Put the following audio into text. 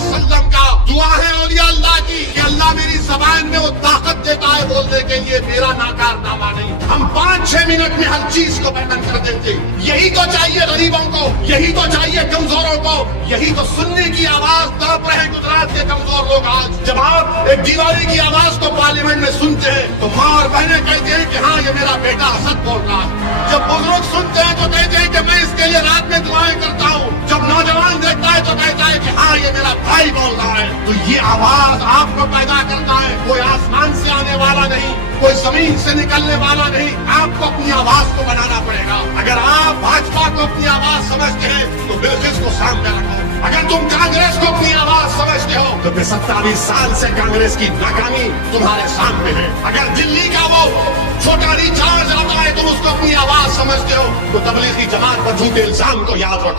वसल्लम का दुआ है औलिया अल्लाह की कि अल्लाह मेरी ज़बान में वो ताकत देता है बोलने के लिए, मेरा नाकारनामा नहीं। हम 5-6 मिनट में हर चीज को बयान कर देते। यही तो चाहिए गरीबों को, यही तो चाहिए कमजोरों को, यही तो सुनने की आवाज तड़प रहे गुजरात के कमजोर लोग आज। जब आप एक दीवारी की आवाज को पार्लियामेंट में सुनते हैं तो माँ और बहनें कहते हैं कि हाँ ये मेरा बेटा असद बोल रहा है। जब बुजुर्ग सुनते हैं तो कहते हैं कि मैं इसके लिए रात में दुआएं करता हूँ। जब नौजवान देखता है तो कहता है कि हाँ ये मेरा भाई बोल रहा है। तो ये आवाज आपको पैदा करता है, कोई आसमान से आने वाला नहीं, कोई जमीन से निकलने वाला नहीं। आपको अपनी आवाज को बनाना पड़ेगा। अगर आप भाजपा को अपनी आवाज समझते हैं तो बिल्किस को सामने रखो। अगर तुम कांग्रेस को अपनी आवाज समझते हो तो 27 साल से कांग्रेस की नाकामी तुम्हारे सामने है। अगर दिल्ली का वो छोटा रिचार्ज आता है तुम उसको अपनी आवाज समझते हो तो तबलीगी जमात पर झूठे इल्जाम को याद रखो।